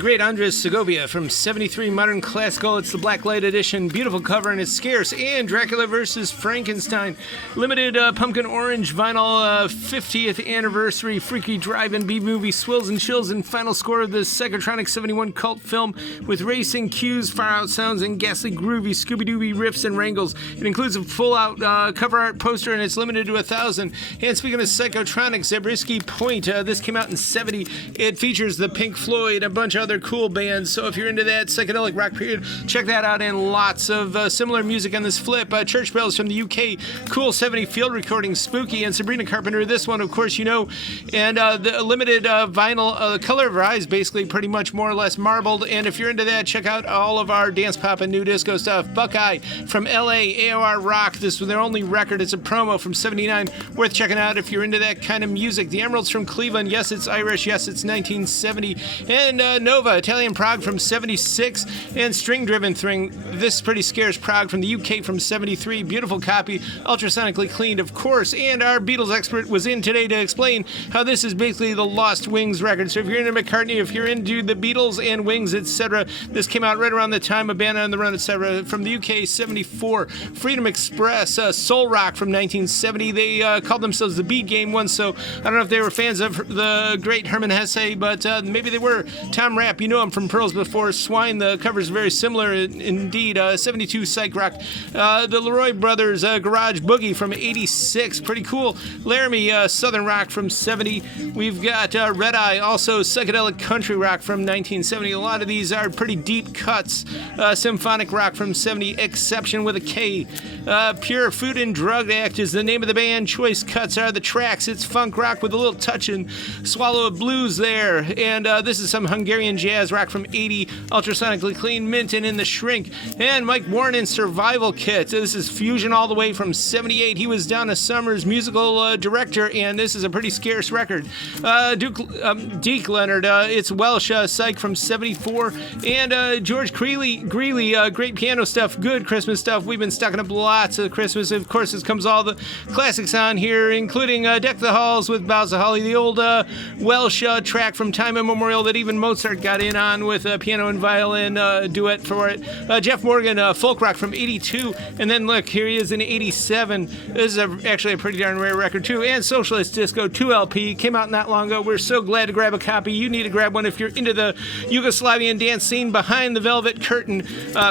Great Andres Segovia from 73 Modern Classical. It's the Blacklight edition. Beautiful cover and it's scarce. And Dracula vs. Frankenstein. Limited pumpkin orange vinyl 50th anniversary freaky drive-in B-movie swills and chills and final score of the Psychotronic 71 cult film with racing cues, far-out sounds, and ghastly groovy Scooby-Dooby riffs and wrangles. It includes a full-out cover art poster and it's limited to 1,000. And speaking of Psychotronic, Zabriskie Point, this came out in 70. It features the Pink Floyd, a bunch of other cool bands, so if you're into that psychedelic rock period, check that out, and lots of similar music on this flip. Church Bells from the UK, cool 70 field recording, Spooky, and Sabrina Carpenter, this one of course you know, and the limited vinyl, color of her eyes basically pretty much more or less marbled, and if you're into that, check out all of our dance pop and new disco stuff. Buckeye from LA, AOR Rock, this was their only record, it's a promo from 79, worth checking out if you're into that kind of music. The Emeralds from Cleveland, yes it's Irish, yes it's 1970, and Nova, Italian Prague from 76, and String Driven Thing, this pretty scarce Prague from the UK from 73, beautiful copy, ultrasonically cleaned of course, and our Beatles expert was in today to explain how this is basically the Lost Wings record. So if you're into McCartney, if you're into the Beatles and Wings, etc., this came out right around the time of Band on the Run, etc. From the UK, 74, Freedom Express, Soul Rock from 1970, they called themselves the Beat Game once, so I don't know if they were fans of the great Herman Hesse, but maybe they were. Tom Rapp, you know him from Pearls Before Swine. The cover is very similar indeed. 72 Psych Rock. The Leroy Brothers Garage Boogie from 86. Pretty cool. Laramie Southern Rock from 70. We've got Red Eye, also psychedelic country rock from 1970. A lot of these are pretty deep cuts. Symphonic Rock from 70. Exception with a K. Pure Food and Drug Act is the name of the band. Choice cuts are the tracks. It's funk rock with a little touch and swallow of blues there. And this is some Hungarian jazz rock from 80, ultrasonically clean, Minton in the Shrink, and Mike Warren in Survival Kit. This is fusion all the way from 78. He was Donna Summer's musical director, and this is a pretty scarce record. Deke Leonard, it's Welsh Psych from 74, and George Greeley, great piano stuff, good Christmas stuff. We've been stocking up lots of Christmas. Of course, this comes all the classics on here, including Deck the Halls with Boughs of Holly, the old Welsh track from Time Immemorial that even Mozart got in on with a piano and violin duet for it. Jeff Morgan, folk rock from 82, and then look, here he is in 87. This is actually a pretty darn rare record too. And Socialist Disco 2LP came out not long ago. We're so glad to grab a copy. You need to grab one if you're into the Yugoslavian dance scene behind the velvet curtain.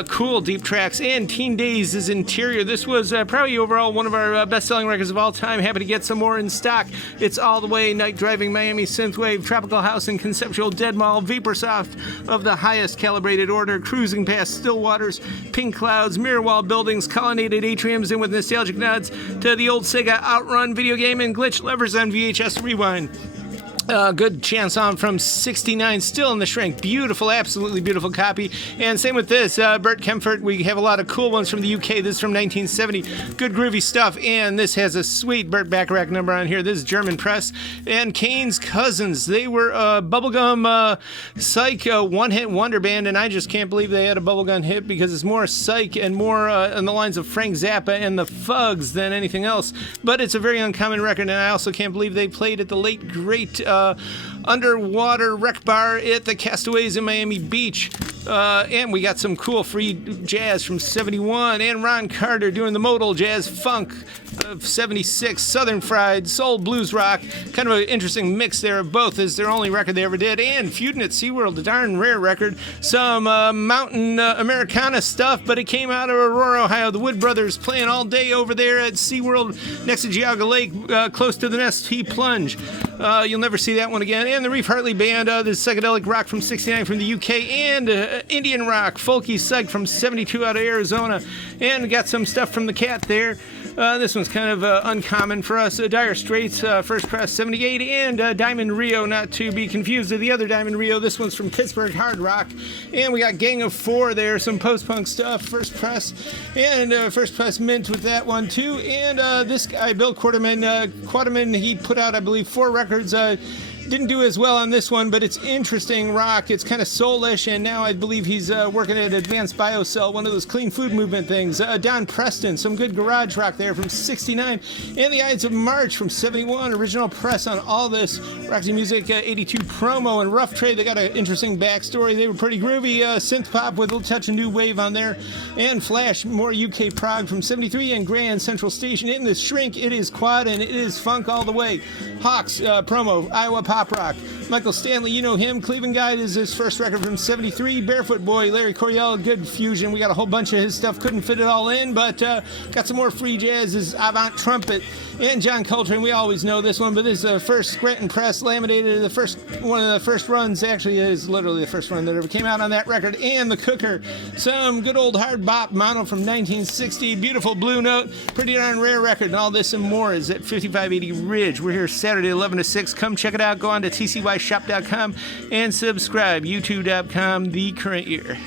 Cool deep tracks. And Teen Days is Interior. This was probably overall one of our best-selling records of all time. Happy to get some more in stock. It's all the way night driving Miami synthwave, tropical house, and conceptual dead mall Vaporsoft of the highest calibrated order, cruising past still waters, pink clouds, mirror wall buildings, colonnaded atriums, and with nostalgic nods to the old Sega Outrun video game and glitch levers on VHS Rewind. Good chance on from 69, still in the Shrink. Beautiful, absolutely beautiful copy. And same with this, Bert Kempfert. We have a lot of cool ones from the UK. This is from 1970. Good groovy stuff. And this has a sweet Burt Bacharach number on here. This is German press. And Kane's Cousins. They were a bubblegum psych one-hit wonder band, and I just can't believe they had a bubblegum hit because it's more psych and more on the lines of Frank Zappa and the Fugs than anything else. But it's a very uncommon record, and I also can't believe they played at the late, great underwater rec bar at the Castaways in Miami Beach. And we got some cool free jazz from 71, and Ron Carter doing the modal jazz funk of 76, Southern Fried, soul blues rock, kind of an interesting mix there of both. Is their only record they ever did, and feuding at SeaWorld, a darn rare record. Some mountain Americana stuff, but it came out of Aurora, Ohio. The Wood Brothers playing all day over there at SeaWorld next to Geauga Lake, close to the Nestea Plunge. You'll never see that one again. And the Reef Hartley Band, the psychedelic rock from 69 from the UK, and Indian rock, folky psych from 72 out of Arizona. And got some stuff from the Cat there. This one's kind of uncommon for us. Dire Straits, first press 78, and Diamond Rio, not to be confused with the other Diamond Rio. This one's from Pittsburgh Hard Rock. And we got Gang of Four there, some post-punk stuff, first press, and first press mint with that one too. And this guy, Bill Quarterman, he put out, I believe, 4 records. Didn't do as well on this one, but it's interesting rock. It's kind of soulish, and now I believe he's working at Advanced Biocell, one of those clean food movement things. Don Preston, some good garage rock there from 69, and the Ides of March from 71. Original press on all this. Roxy Music 82 promo and Rough Trade. They got an interesting backstory. They were pretty groovy. Synth pop with a little touch of new wave on there. And Flash, more UK prog from 73, and Grand Central Station. In the Shrink, it is quad and it is funk all the way. Hawks promo, Iowa pop rock. Michael Stanley, you know him. Cleveland Guide is his first record from 73. Barefoot Boy, Larry Coryell, good fusion. We got a whole bunch of his stuff. Couldn't fit it all in, but got some more free jazz. His Avant Trumpet. And John Coltrane, we always know this one, but this is the first Scranton Press laminated, one of the first runs, actually is literally the first run that ever came out on that record. And The Cooker, some good old hard bop mono from 1960, beautiful blue note, pretty darn rare record, and all this and more is at 5580 Ridge. We're here Saturday 11 to 6. Come check it out. Go on to tcyshop.com and subscribe. youtube.com, The Current Year.